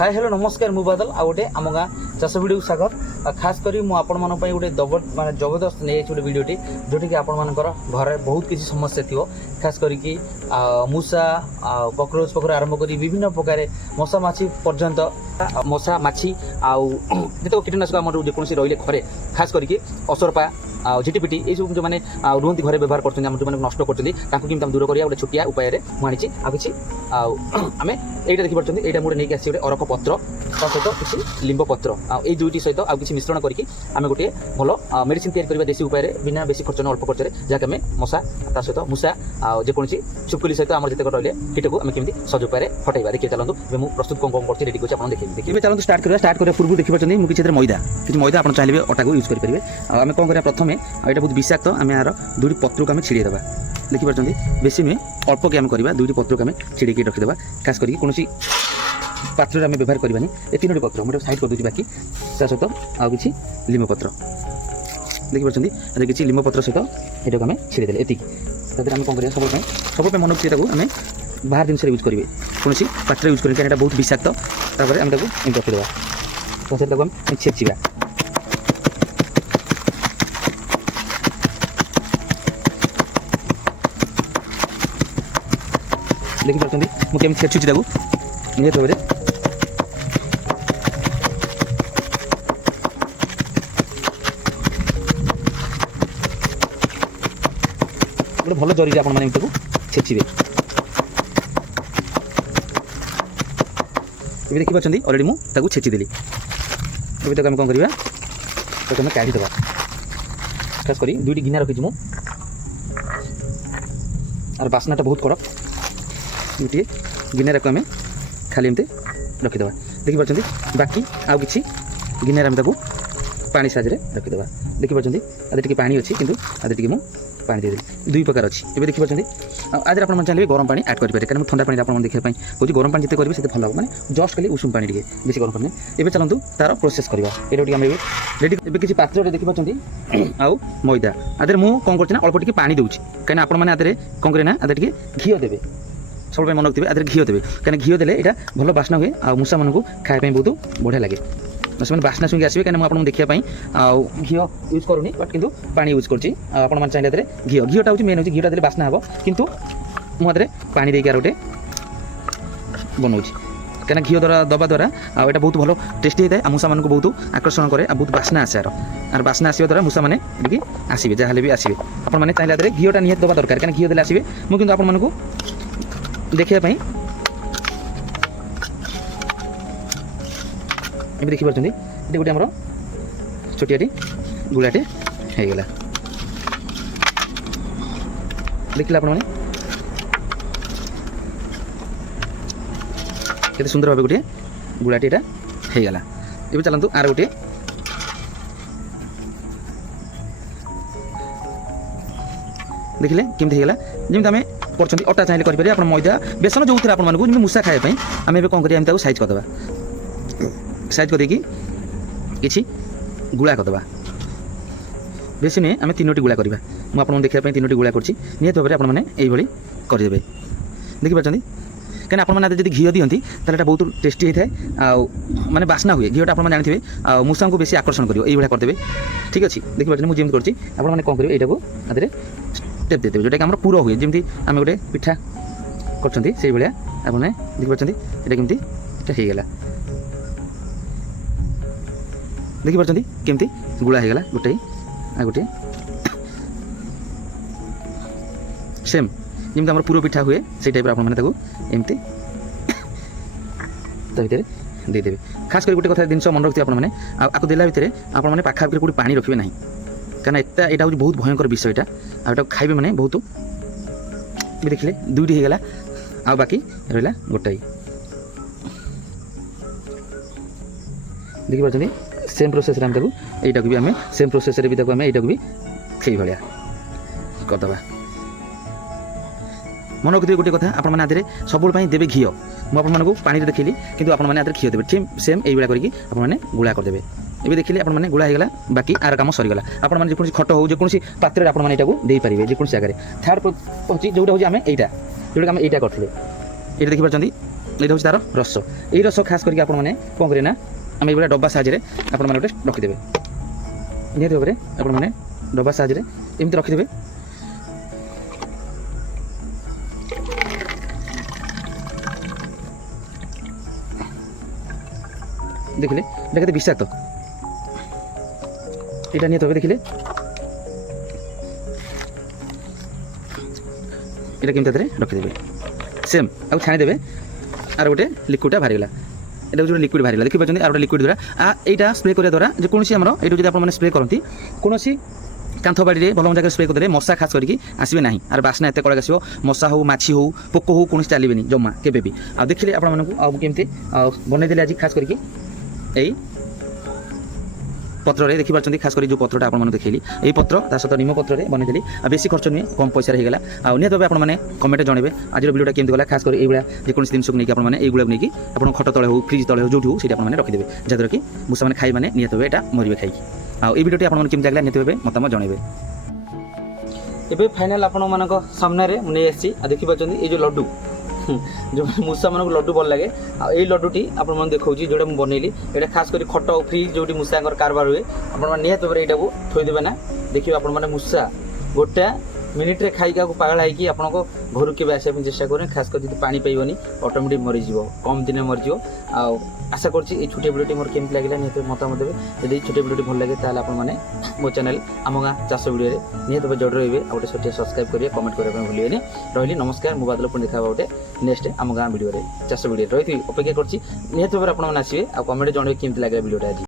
Hi hello नमस्कार मु बादल आ गोटे आम गाँ चाष भिडियो स्वागत। खास करी मु आपण मान गोटे माने जबरदस्त नहीं गोटे भिडियोटी जोटी कि आपण मानकर घर बहुत किसी समस्या थी खास करी मूषा कॉकरोच पकड़ आरंभ करी विभिन्न प्रकार मशा माछी पर्यंत मशा माछी आउ कीटनाशक आम जेकोसी रही घरे खास करके असरपा झिटिपिटी ये सब जो मैंने रुहति घरे व्यवहार करते जो नष्ट करते दूर करा गोटे छोटिया उपाय मुझे आ कि आम यहाँ देखिए यहाँ गोटे नहीं आसी गोटे अरक पत्र सहित किसी लिंब पत्र आई दुईटी सहित आउ कि मिश्रण करके आम गोटे भल मेडिसिन तैयारी करवा देसी उपाय बिना बेसी खर्च अल्प खर्च जहाँकि आम मशा ता सहित मूषा जेकोसी छिपकली सहित आम जितक रही कीट को आम केमी सज उपाय हटेबा देखिए चलते मुझे प्रस्तुत कौन कौन कर रेडी कर देखिए चलते स्टार्ट करा पूर्व देखिए मुझे किसी मैदा किसी मैदा आप चाहिए अटा को यूज करेंगे आम कौन करा प्रथम यहाँ बहुत विषाक्त आम यार दुईटी पत्र को आम छिड़ेदेवा देखिए बेसी नुहे अल्प के आम करवा दुईटी पत्र को आम छिड़े रखिदेवा खास करके कौन पात्र आम व्यवहार करवानी ये तीनोटी पत्र मुझे साइड कर दूसरी बाकी सहित आउ कि लिंब पत्र देखिए किसी लिंब पत्र सहित ये आम छिड़ेदे ये आम कौन करा सब मन रखिए आम बाहर जिनस यूज करेंगे कौन पात्र यूज करेंगे कहीं बहुत विषाक्त आम रखिदेवा तो आम छेचिया देखिए मुझे छेचुची निहत भाव गोटे भल जरी आपको छेचिबे ये देखिए अलरेडी मुझे छेचिदेली ये आम कौन करवा तो आम काढ़ीदेवा खास कर दुईटी गिना रखी आर बास्नाटा बहुत कड़क गोटे गिनार को आम खाली एमती रखीदेवा देखिए बाकी आउ कि गिनार आम पानी साजे रखीदेवा देखिए आदि टी पानी अच्छी किंतु आदि टी पानी देदेली दुई प्रकार अच्छी ये देखिए आज आप चाहिए गरम पानी ऐड करेंगे कहीं ठंडा पानी आप देखा कौन गरम पानी जिते करेंगे से भल मैंने जस्ट खाली उषुम पानी टे बेसी गरम पानी ये चलते तार प्रोसेस करवा ये आम रेडी ए किसी पात्र देखिए आउ मैदा आदि मुझे कौन कर अल्प टी पानी दूसरी कहीं आप आदि कौन करें आदि टी घी देवे सब मन रखिए आदि घी देवे कहीं घी देले यहाँ भल बास्ना हुए आ मूषा मानू खायापी बहुत बढ़िया लगे से बास्ना शुंगी आसवे कहीं मुझे देखापी घी यूज करूनी बट किंतु पानी यूज करची आपने चाहिए घीटा हूँ मेन हूँ घीटा देले बास्ना हे किंतु मुझे पानी देकर गोटे बनाऊँ कहीं घी द्वारा दबा द्वारा आटा बहुत भल टेस्टी होता है मूषा मानू बहुत आकर्षण करे बहुत बास्ना आसे आर बास्ना आसवा द्वारा मूषा मैंने आसवे जहाँ भी आसवे आपने चाहिए घीटा निहत दबा दरकार कहीं घी देले आसवे मुझे आपको देखापी ये देखिए ये गोटे आमर छोटियाटी गुलाटे होगला देखिए आपने केते सुंदर भाव गोटे गुलाटी यहाँ होगला ये चलतु आर गोटे देखिले केमती होगला जमी आम कर अटा चाहिए करेंगे आप मैदा बेसन जो थे आपको मूषा खायापी आम ए कौन करें सैज करदे साइज करके किसी गुला करदे बेसी नुहे आम तीनोटी गुला करवा मुझे देखापी तीनोटी गुला करनी निहत भाव में आपने करदे देखिए कहीं आप घी दिखती तो बहुत टेस्टी होता है माने बास्ना हुए घीटा आप जानते हैं मूषा को बेसी आकर्षण कर करदे ठीक अच्छे देखिए मुझे जमी कर कौन करेंगे यहाँ आदि स्टेप देते जोटा कि आम पूरा हुए जमी आम गोटे पिठा कर आपने देखिए यहाँ केमती होगला देखिए केमती गुला होगला गोटे आ गोटे सेम जमी आम पूरा पिठा हुए से टाइप आपमती भितर देदेवे खास कर गोटे कथा जिन मन रखिए आपने आपको देला भितर आपने पाखापाखि कौट पानी रखिए ना कहीं यहाँ हूँ बहुत भयंकर विषय यहाँ आटा खाइबे मैंने बहुत भी देखिले दुईटी होगला आ बाकी रहा गोटाई देखिए सेम प्रोसेस यहाँ भी आम सेम प्रोसेस भी आम यहाँ भी से भाया करदे मन रखिए गोटे कथा आपने आदि सब देवे घी मुझे पानी देखिली कि आपने घी देवे सेम यही करके आपने गुला करदे ये देखिए आपने गुड़ा होगा बाकी आर कम सरीगला आपने जो खट हो जो पात्र आपने देपारे जेको जगह थार्ड हूँ जोटा हूँ आम यहाँ जोटा आम यहाँ करते ये देखिए এইটা হচ্ছে তার রস এই রস খাস করি আপনার কম করি না আমি এইভাবে ডব্বা সাহায্যে আপনার গোটে রখিদেবে নিহতি ভাবে আপনার ডব্বা সাহায্যে এমতি রখিদেবে देखिले এটা কেতে বিষাক্ত এটা নিয়ে তবে দেখিলে এটা কেমতি তাদের রখিদেবে সেম ଆଉ ଛାଣିଦେବେ আর গোটে লিকুইডটা বাহারিগলা এটা হচ্ছে লিকুইড বাহারিগলা দেখিপাচ্ছেন আর গোটে লিকুইড দ্বারা এইটা স্প্রে করা দ্বারা যেকୌଣସି আমার এইটা যদি আপনার স্প্রে করতে কୌଣସି কান্থ বাড়ি ভাল জায়গায় স্প্রে করে মশা খাস করি আসবে না আর বাসনা এত কড়া আসব মশা হো মাছি হো পোক হো কୌଣସି চালিবেনি জমা কেবে বি আর দেখিলে আপনার কেমতি বনাইদেলি আজ খাস করি এই পত্রে দেখিপাচ্ছেন খাস করে যে পত্রটা আপনার দেখেলি এই পত্র তার সহ নিম পত্রে বনাইদেলি আর বেশি খরচ নুহে কম পয়সা হয়ে গেল নিহত ভাবে আপনার কমেন্টে জনাবে আজর ভিডিওটা কেমতি গলা খাস করে এইভাবে যেকୌଣସି জিনিসকে নিয়ে আপনার এইগুলো নিয়ে আপনার খট তলে হোক ফ্রিজ তলে হোক যেটি হোক সেটা আপনার রখিদেবে যাদ্ୱାରା কি মূষা মানে খাই মানে নিহত ভাবে এটা মরিবে খাইকি এই ভিডিওটি আপনার কেমতি লাগলা নিহত ভাবে মতামত জনাবে এবে ফাইনাল আপনার সামনে নিয়ে আসছি দেখিপাচ্ছেন এই যে লড্ডু जो मूषा मान लड्डू भल लगे आई लड्डूटी आप देखा जोटा मुझे बनैली ये खास कर खट फ्रिज जो मूषा कारबार हुए आप निहत भाव यहाँ थोदेवे ना देखिए आप मूषा गोटे मिनिट्रे खाई क्या पागल है आपको घर के आसा चेषा करें खास कर पानी पाइबनी ऑटोमेटिक मरीज कम दिन मरीज आशा करछि छोटे भिडियोटी मोर केमती लगे निहत मतामत देवे यदि छोटे भिडियोटी भल लगे ताल आपने मो चैनल आम गाँ चाष भिडियो निहत भाव जोड़ रही गोटे छोटे सब्सक्राइब करेंगे कमेंट करने भूलिए रही नमस्कार मु बादल पुणी देखा गोटे नेक्स्ट आम गाँ भिडियो चाष भिडियो रही अपेक्षा करछि निहत भाव आपने आसवे आ कमेंट जनइबे केमती लगे भिडियोटा आज।